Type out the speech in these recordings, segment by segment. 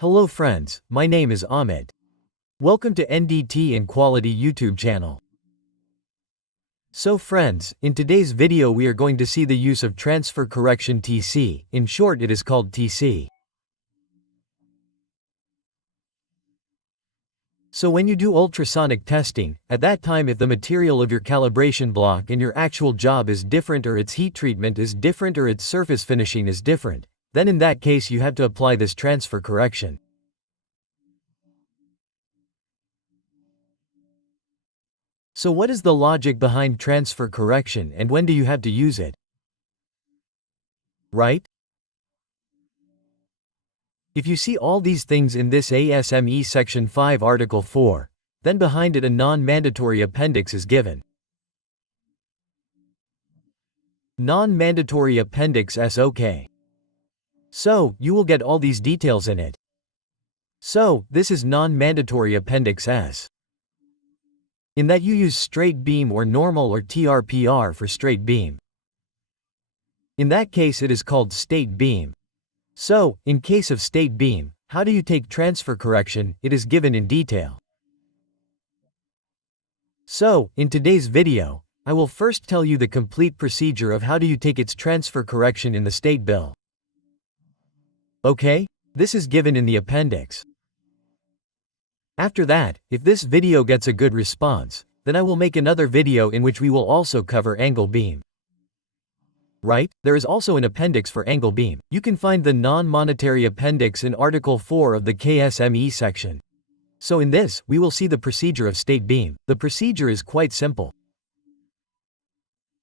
Hello friends, my name is Ahmed. Welcome to NDT and Quality YouTube channel. So friends, in today's video we are going to see the use of transfer correction TC, in short it is called TC. So when you do ultrasonic testing, at that time if the material of your calibration block and your actual job is different or its heat treatment is different or its surface finishing is different, then in that case you have to apply this transfer correction. So what is the logic behind transfer correction and when do you have to use it? Right? If you see all these things in this ASME Section 5 Article 4, then behind it a non-mandatory appendix is given. Non-mandatory appendix S. OK. So, you will get all these details in it. So, this is non-mandatory appendix S. In that you use straight beam or normal or TRPR for straight beam. In that case it is called state beam. So, in case of state beam, how do you take transfer correction? It is given in detail. So, in today's video, I will first tell you the complete procedure of how do you take its transfer correction in the state bill. Okay? This is given in the appendix. After that, if this video gets a good response, then I will make another video in which we will also cover angle beam. Right? There is also an appendix for angle beam. You can find the non-monetary appendix in Article 4 of the KSME section. So in this, we will see the procedure of state beam. The procedure is quite simple.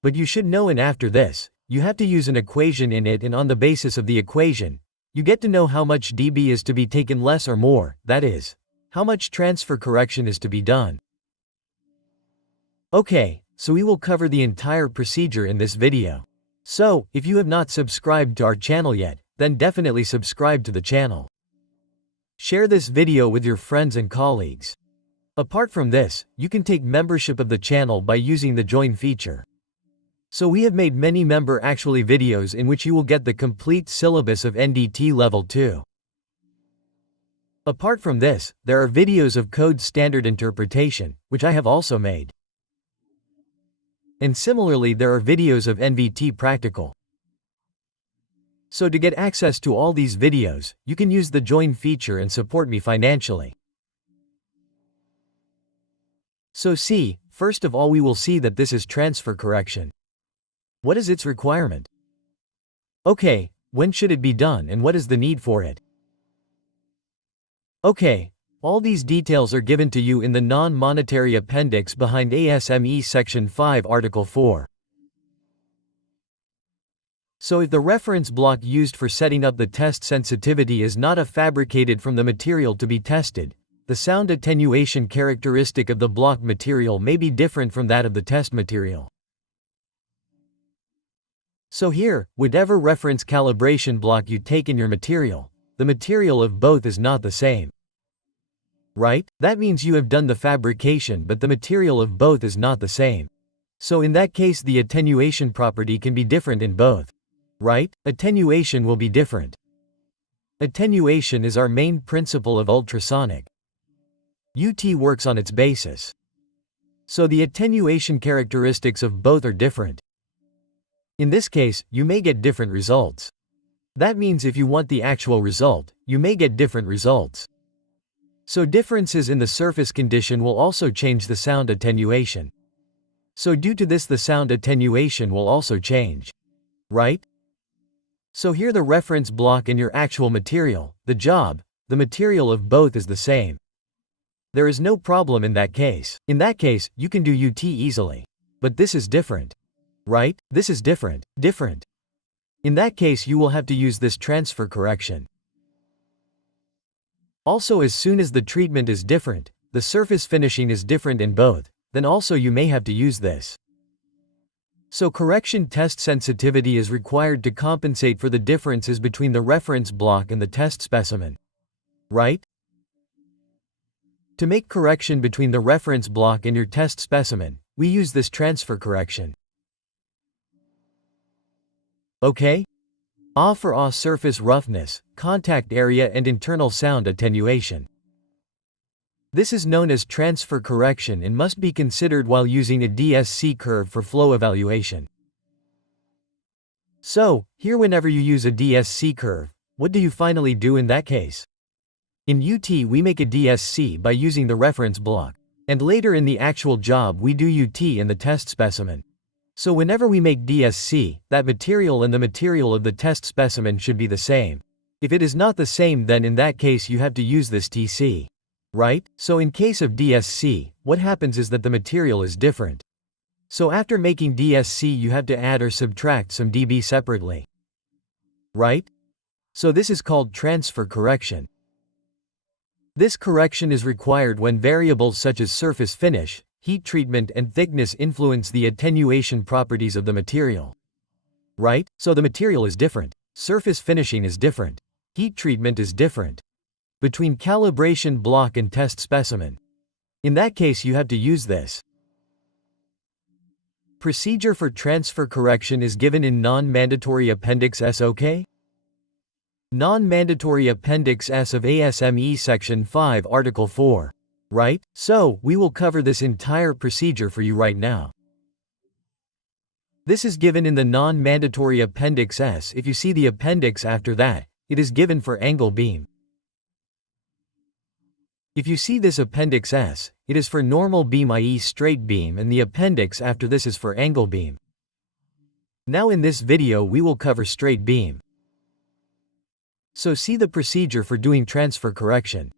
But you should know, and after this, you have to use an equation in it, and on the basis of the equation, you get to know how much dB is to be taken less or more, that is, how much transfer correction is to be done. Okay, so we will cover the entire procedure in this video. So, if you have not subscribed to our channel yet, then definitely subscribe to the channel. Share this video with your friends and colleagues. Apart from this, you can take membership of the channel by using the join feature. So we have made many member actually videos in which you will get the complete syllabus of NDT Level 2. Apart from this, there are videos of code standard interpretation, which I have also made. And similarly there are videos of NVT practical. So to get access to all these videos, you can use the join feature and support me financially. So see, first of all we will see that this is transfer correction. What is its requirement? Okay, when should it be done and what is the need for it? Okay, all these details are given to you in the non-monetary appendix behind ASME Section 5 Article 4. So if the reference block used for setting up the test sensitivity is not fabricated from the material to be tested, the sound attenuation characteristic of the block material may be different from that of the test material. So here, whatever reference calibration block you take in your material, the material of both is not the same. Right? That means you have done the fabrication but the material of both is not the same. So in that case the attenuation property can be different in both. Right? Attenuation will be different. Attenuation is our main principle of ultrasonic. UT works on its basis. So the attenuation characteristics of both are different. In this case, you may get different results. That means if you want the actual result, you may get different results. So differences in the surface condition will also change the sound attenuation. So due to this the sound attenuation will also change. Right? So here the reference block and your actual material, the material of both is the same. There is no problem in that case. In that case, you can do UT easily. But this is different. Right? This is different. In that case you will have to use this transfer correction. Also as soon as the treatment is different, the surface finishing is different in both, then also you may have to use this. So correction test sensitivity is required to compensate for the differences between the reference block and the test specimen. Right? To make correction between the reference block and your test specimen, we use this transfer correction. Okay? A for A surface roughness, contact area and internal sound attenuation. This is known as transfer correction and must be considered while using a DSC curve for flow evaluation. So, here whenever you use a DSC curve, what do you finally do in that case? In UT we make a DSC by using the reference block, and later in the actual job we do UT in the test specimen. So whenever we make DSC, that material and the material of the test specimen should be the same. If it is not the same, then in that case you have to use this TC. Right? So in case of DSC, what happens is that the material is different. So after making DSC you have to add or subtract some dB separately. Right? So this is called transfer correction. This correction is required when variables such as surface finish, heat treatment and thickness influence the attenuation properties of the material. Right? So the material is different. Surface finishing is different. Heat treatment is different. Between calibration block and test specimen. In that case you have to use this. Procedure for transfer correction is given in non-mandatory appendix S. OK? Non-mandatory appendix S of ASME section 5 article 4. Right? So, we will cover this entire procedure for you right now. This is given in the non-mandatory appendix S. If you see the appendix after that, it is given for angle beam. If you see this appendix S, it is for normal beam, i.e. straight beam, and the appendix after this is for angle beam. Now in this video we will cover straight beam. So see the procedure for doing transfer correction.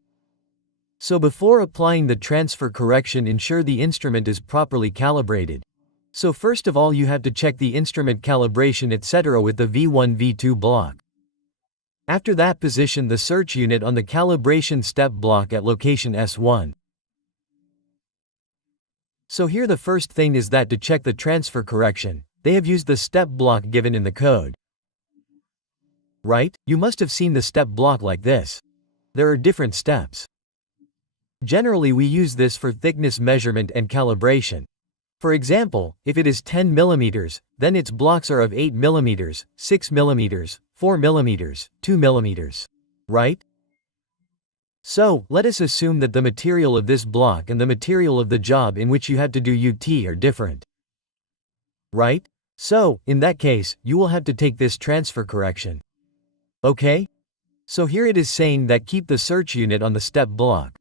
So before applying the transfer correction, ensure the instrument is properly calibrated. So first of all you have to check the instrument calibration etc. with the V1 V2 block. After that, position the search unit on the calibration step block at location S1. So here the first thing is that to check the transfer correction, they have used the step block given in the code. Right? You must have seen the step block like this. There are different steps. Generally we use this for thickness measurement and calibration. For example, if it is 10 mm, then its blocks are of 8 mm, 6 mm, 4 mm, 2 mm. Right? So, let us assume that the material of this block and the material of the job in which you have to do UT are different. Right? So, in that case, you will have to take this transfer correction. Okay? So here it is saying that keep the search unit on the step block.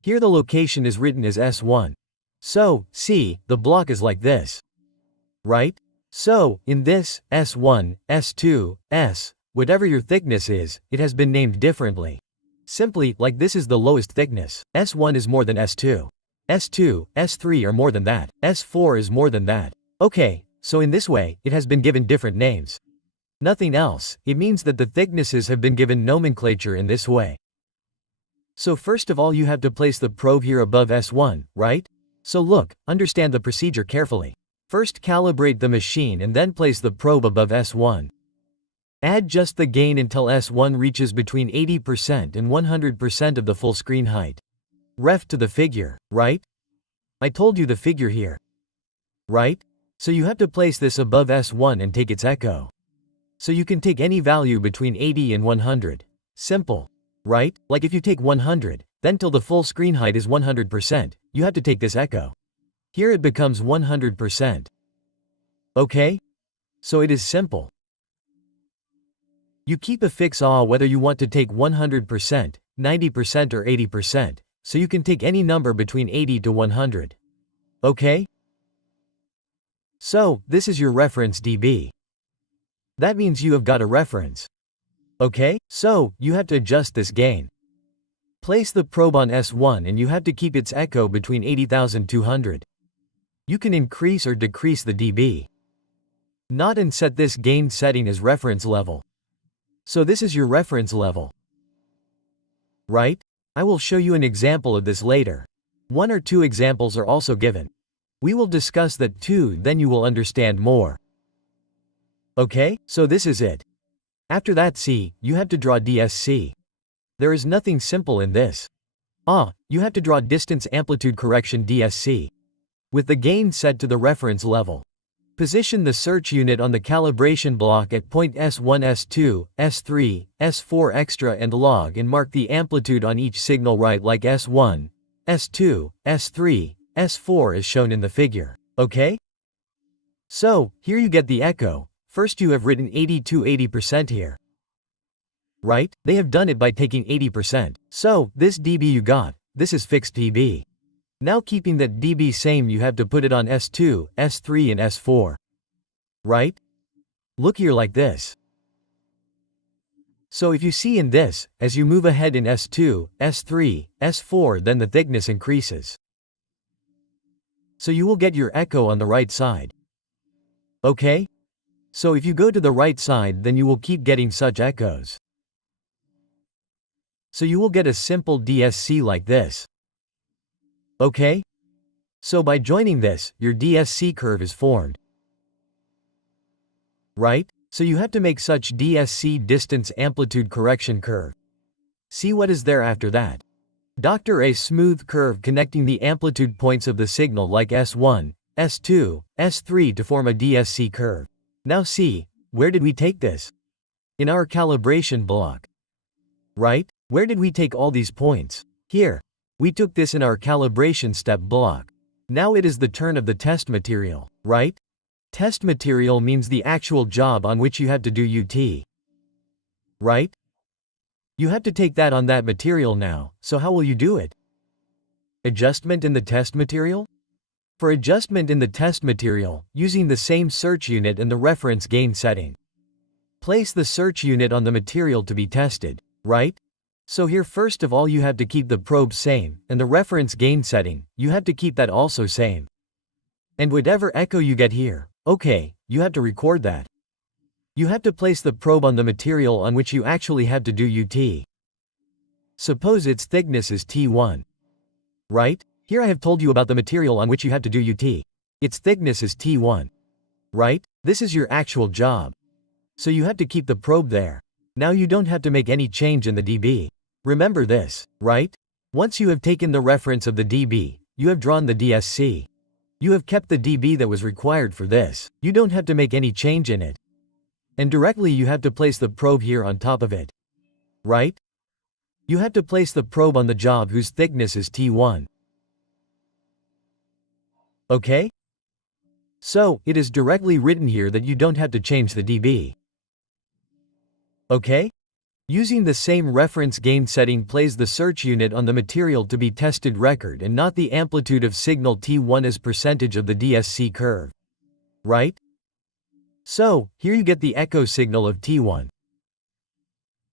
Here the location is written as S1. So, see, the block is like this. Right? So, in this, S1, S2, S, whatever your thickness is, it has been named differently. Simply, like this is the lowest thickness. S1 is more than S2. S2, S3 are more than that. S4 is more than that. Okay, so in this way, it has been given different names. Nothing else, it means that the thicknesses have been given nomenclature in this way. So first of all you have to place the probe here above S1, right? So look, understand the procedure carefully. First calibrate the machine and then place the probe above S1. Add just the gain until S1 reaches between 80% and 100% of the full screen height. Ref to the figure, right? I told you the figure here. Right? So you have to place this above S1 and take its echo. So you can take any value between 80 and 100. Simple. Right? Like if you take 100, then till the full screen height is 100%, you have to take this echo. Here it becomes 100%. Okay? So it is simple. You keep a fix whether you want to take 100%, 90% or 80%, so you can take any number between 80 to 100. Okay? So, this is your reference dB. That means you have got a reference. Okay? So, you have to adjust this gain. Place the probe on S1 and you have to keep its echo between 80,200. You can increase or decrease the dB. Not and set this gain setting as reference level. So this is your reference level. Right? I will show you an example of this later. 1 or 2 examples are also given. We will discuss that too, then you will understand more. Okay, so this is it. After that, see, you have to draw DSC. There is nothing simple in this. You have to draw distance amplitude correction DSC. With the gain set to the reference level. Position the search unit on the calibration block at point S1, S2, S3, S4 extra and log and mark the amplitude on each signal right like S1, S2, S3, S4 as shown in the figure. Okay? So, here you get the echo. First you have written 80% here. Right? They have done it by taking 80%. So, this dB you got, this is fixed dB. Now keeping that dB same you have to put it on S2, S3 and S4. Right? Look here like this. So if you see in this, as you move ahead in S2, S3, S4 then the thickness increases. So you will get your echo on the right side. Okay? So if you go to the right side then you will keep getting such echoes. So you will get a simple DSC like this. Okay? So by joining this, your DSC curve is formed. Right? So you have to make such DSC distance amplitude correction curve. See what is there after that. Dr. A smooth curve connecting the amplitude points of the signal like S1, S2, S3 to form a DSC curve. Now see, where did we take this? In our calibration block. Right? Where did we take all these points? Here. We took this in our calibration step block. Now it is the turn of the test material, right? Test material means the actual job on which you have to do UT. Right? You have to take that on that material now, so how will you do it? Adjustment in the test material? For adjustment in the test material, using the same search unit and the reference gain setting. Place the search unit on the material to be tested, right? So here first of all you have to keep the probe same, and the reference gain setting, you have to keep that also same. And whatever echo you get here, okay, you have to record that. You have to place the probe on the material on which you actually have to do UT. Suppose its thickness is T1. Right? Here I have told you about the material on which you have to do UT. Its thickness is T1. Right? This is your actual job. So you have to keep the probe there. Now you don't have to make any change in the dB. Remember this, right? Once you have taken the reference of the dB, you have drawn the DSC. You have kept the dB that was required for this. You don't have to make any change in it. And directly you have to place the probe here on top of it. Right? You have to place the probe on the job whose thickness is T1. Okay? So, it is directly written here that you don't have to change the dB. Okay? Using the same reference gain setting plays the search unit on the material to be tested record and not the amplitude of signal T1 as percentage of the DSC curve. Right? So, here you get the echo signal of T1.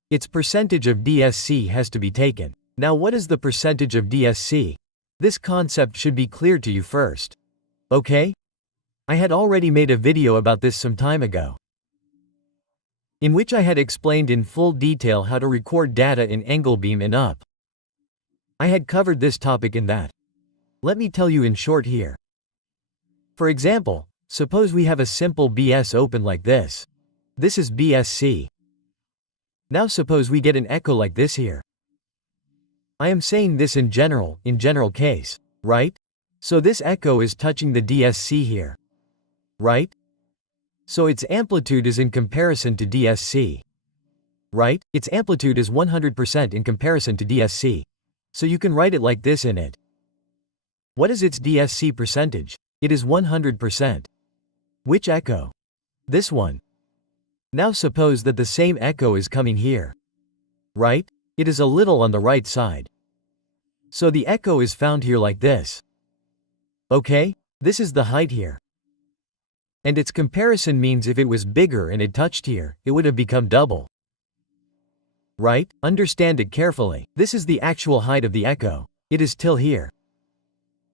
Its percentage of DSC has to be taken. Now what is the percentage of DSC? This concept should be clear to you first. Okay? I had already made a video about this some time ago, in which I had explained in full detail how to record data in angle beam and up. I had covered this topic in that. Let me tell you in short here. For example, suppose we have a simple BS open like this. This is BSC. Now suppose we get an echo like this here. I am saying this in general case, right? So this echo is touching the DSC here. Right? So its amplitude is in comparison to DSC. Right? Its amplitude is 100% in comparison to DSC. So you can write it like this in it. What is its DSC percentage? It is 100%. Which echo? This one. Now suppose that the same echo is coming here. Right? It is a little on the right side. So the echo is found here like this. Okay? This is the height here. And its comparison means if it was bigger and it touched here, it would have become double. Right? Understand it carefully. This is the actual height of the echo. It is till here.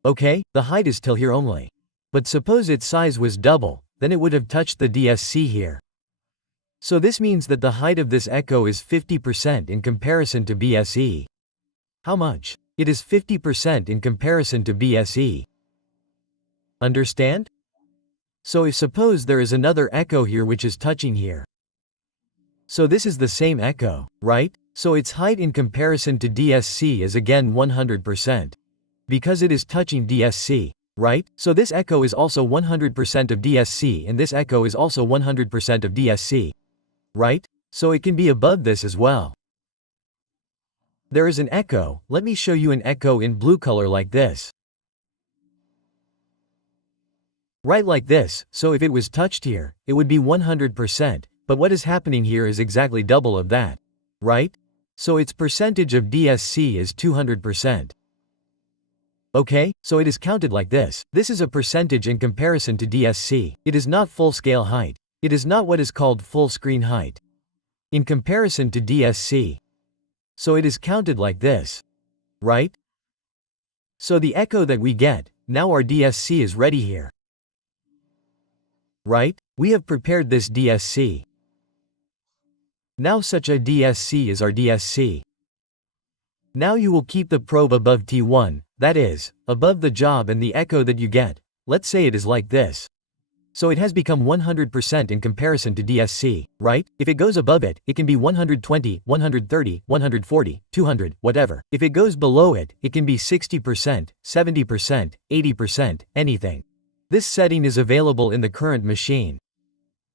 Okay? The height is till here only. But suppose its size was double, then it would have touched the DSC here. So this means that the height of this echo is 50% in comparison to BSE. How much? It is 50% in comparison to BSE. Understand? So if suppose there is another echo here which is touching here. So this is the same echo, right? So its height in comparison to DSC is again 100%. Because it is touching DSC. Right? So this echo is also 100% of DSC and this echo is also 100% of DSC. Right? So it can be above this as well. There is an echo. Let me show you an echo in blue color like this. Right, like this. So if it was touched here, it would be 100%, but what is happening here is exactly double of that. Right? So its percentage of DSC is 200%. Okay, so it is counted like this. This is a percentage in comparison to DSC. It is not full scale height. It is not what is called full screen height. In comparison to DSC. So it is counted like this. Right? So the echo that we get, now our DSC is ready here. Right? We have prepared this DSC. Now such a DSC is our DSC. Now you will keep the probe above T1, that is, above the job and the echo that you get. Let's say it is like this. So it has become 100% in comparison to DSC, right? If it goes above it, it can be 120, 130, 140, 200, whatever. If it goes below it, it can be 60%, 70%, 80%, anything. This setting is available in the current machine.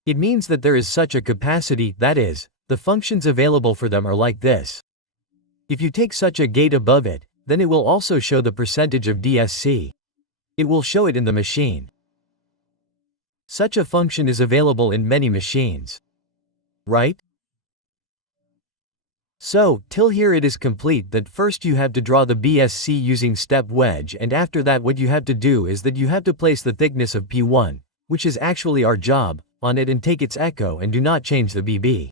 It means that there is such a capacity, that is, the functions available for them are like this. If you take such a gate above it, then it will also show the percentage of DSC. It will show it in the machine. Such a function is available in many machines. Right? So, till here it is complete that first you have to draw the BSC using step wedge and after that what you have to do is that you have to place the thickness of P1, which is actually our job, on it and take its echo and do not change the BB.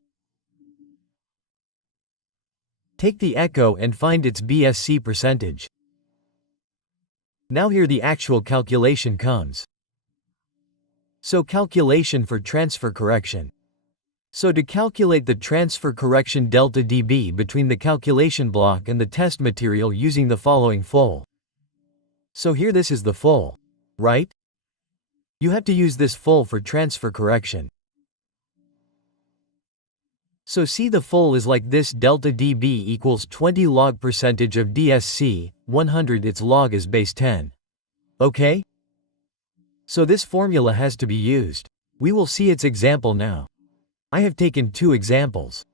Take the echo and find its BSC percentage. Now here the actual calculation comes. So calculation for transfer correction. So to calculate the transfer correction delta dB between the calculation block and the test material using the following full. So here this is the full. Right? You have to use this full for transfer correction. So see the full is like this delta dB equals 20 log percentage of DSC, 100 its log is base 10. Okay? So this formula has to be used. We will see its example now. I have taken two examples.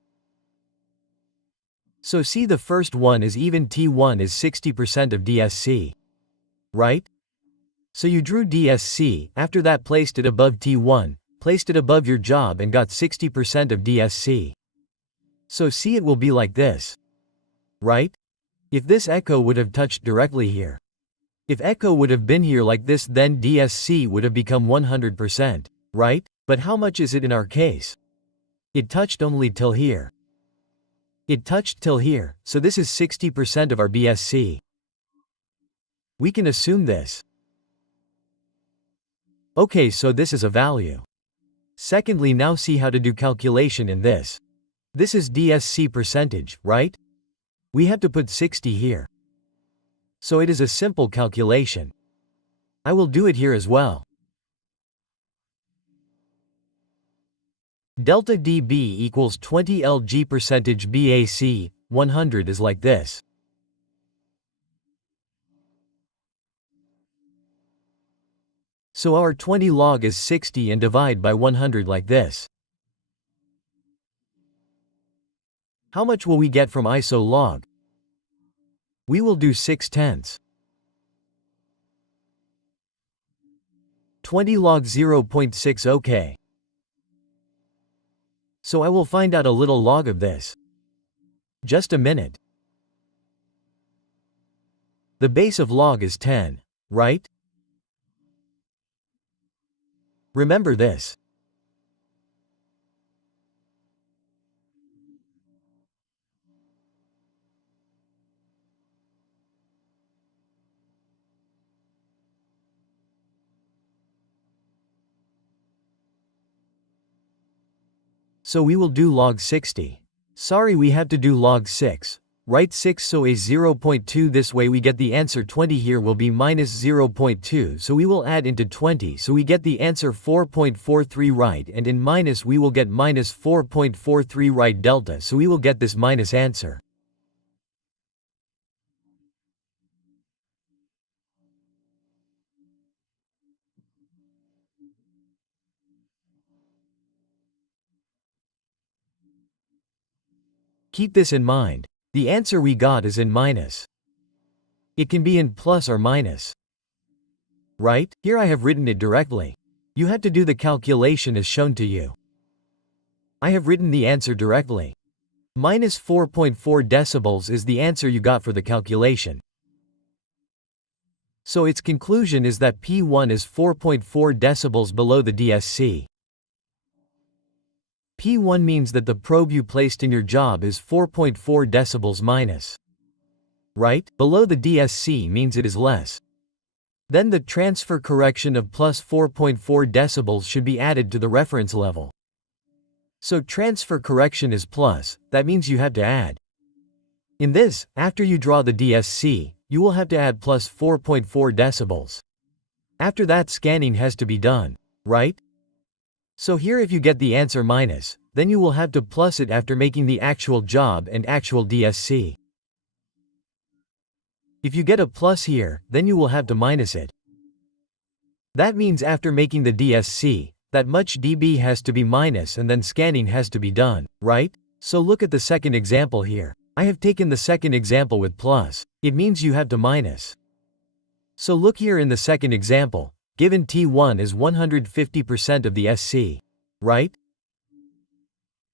So see the first one is even T1 is 60% of DSC. Right? So you drew DSC, after that placed it above T1, placed it above your job and got 60% of DSC. So see it will be like this. Right? If this echo would have touched directly here. If echo would have been here like this then DSC would have become 100%. Right? But how much is it in our case? It touched only till here. It touched till here, so this is 60% of our BSC. We can assume this. Okay, so this is a value. Secondly, now see how to do calculation in this. This is DSC percentage, right? We have to put 60 here. So it is a simple calculation. I will do it here as well. Delta dB equals 20 Lg percentage BAC, 100 is like this. So our 20 log is 60 and divide by 100 like this. How much will we get from ISO log? We will do 6/10. 20 log 0.6 okay. So I will find out a little log of this. Just a minute. The base of log is 10, right? Remember this. So we will do log 60. Sorry, we have to do log 6. Write 6 so a 0.2 this way we get the answer 20 here will be minus 0.2 so we will add into 20 so we get the answer 4.43 right and in minus we will get minus 4.43 right delta so we will get this minus answer. Keep this in mind. The answer we got is in minus. It can be in plus or minus. Right? Here I have written it directly. You have to do the calculation as shown to you. I have written the answer directly. Minus 4.4 decibels is the answer you got for the calculation. So its conclusion is that P1 is 4.4 decibels below the DSC. P1 means that the probe you placed in your job is 4.4 decibels minus. Right? Below the DSC means it is less. Then the transfer correction of plus 4.4 decibels should be added to the reference level. So transfer correction is plus, that means you have to add. In this, after you draw the DSC, you will have to add plus 4.4 decibels. After that scanning has to be done, right? So here if you get the answer minus, then you will have to plus it after making the actual job and actual DSC. If you get a plus here, then you will have to minus it. That means after making the DSC, that much dB has to be minus and then scanning has to be done, right? So look at the second example here. I have taken the second example with plus. It means you have to minus. So look here in the second example, given T1 is 150% of the SC, right?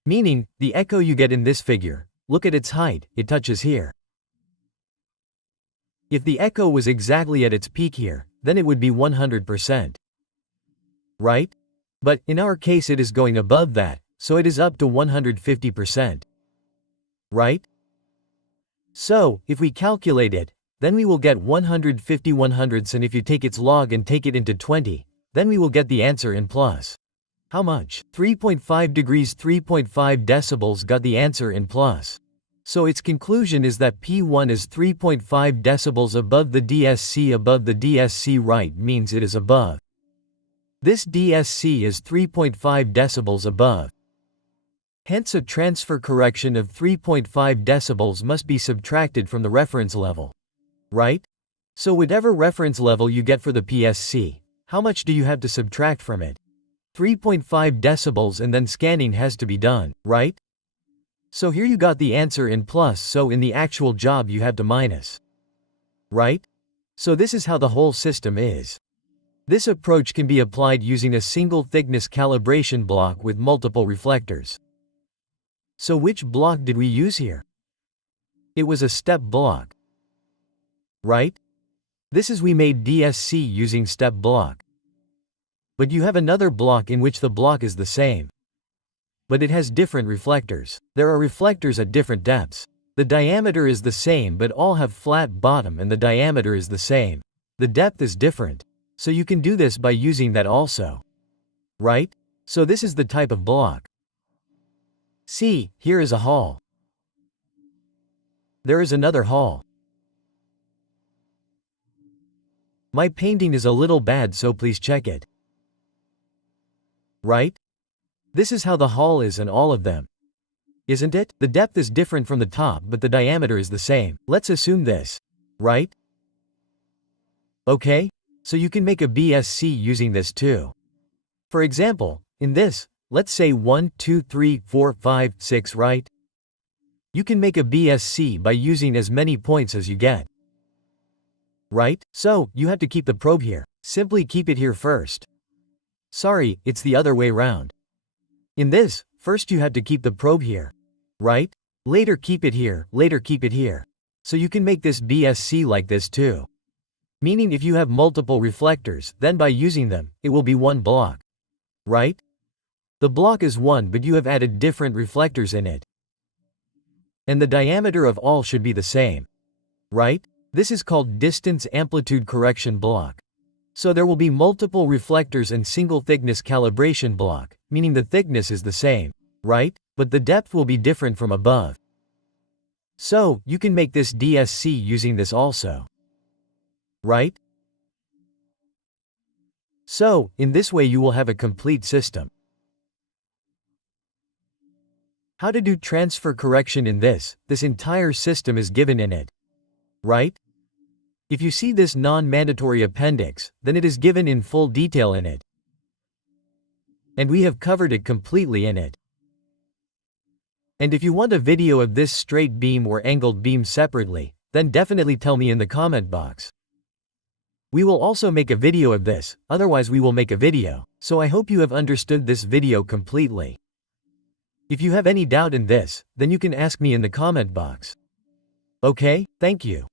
Meaning, the echo you get in this figure, look at its height, it touches here. If the echo was exactly at its peak here, then it would be 100%. Right? But, in our case it is going above that, so it is up to 150%. Right? So, if we calculate it, then we will get 150 100ths, and if you take its log and take it into 20, then we will get the answer in plus. How much? 3.5 degrees 3.5 decibels got the answer in plus. So its conclusion is that P1 is 3.5 decibels above the DSC. Above the DSC, right, means it is above. This DSC is 3.5 decibels above. Hence a transfer correction of 3.5 decibels must be subtracted from the reference level. Right? So whatever reference level you get for the PSC, how much do you have to subtract from it? 3.5 decibels, and then scanning has to be done, right? So here you got the answer in plus, so in the actual job you have to minus. Right? So this is how the whole system is. This approach can be applied using a single thickness calibration block with multiple reflectors. So which block did we use here? It was a step block. Right? This is we made DSC using step block. But you have another block in which the block is the same. But it has different reflectors. There are reflectors at different depths. The diameter is the same but all have flat bottom, and the diameter is the same. The depth is different. So you can do this by using that also. Right? So this is the type of block. See, here is a hall. There is another hall. My painting is a little bad, so please check it. Right? This is how the hall is in all of them. Isn't it? The depth is different from the top, but the diameter is the same. Let's assume this. Right? Okay? So you can make a BSC using this too. For example, in this, let's say 1, 2, 3, 4, 5, 6, right? You can make a BSC by using as many points as you get. Right? So, you have to keep the probe here. Simply keep it here first. Sorry, it's the other way round. In this, first you have to keep the probe here. Right? Later keep it here, later keep it here. So you can make this BSC like this too. Meaning if you have multiple reflectors, then by using them, it will be one block. Right? The block is one, but you have added different reflectors in it. And the diameter of all should be the same. Right? This is called distance amplitude correction block. So there will be multiple reflectors and single thickness calibration block, meaning the thickness is the same. Right? But the depth will be different from above. So, you can make this DSC using this also. Right? So, in this way you will have a complete system. How to do transfer correction in this entire system is given in it. Right? If you see this non-mandatory appendix, then it is given in full detail in it. And we have covered it completely in it. And if you want a video of this straight beam or angled beam separately, then definitely tell me in the comment box. We will also make a video of this, otherwise we will make a video, so I hope you have understood this video completely. If you have any doubt in this, then you can ask me in the comment box. Okay, thank you.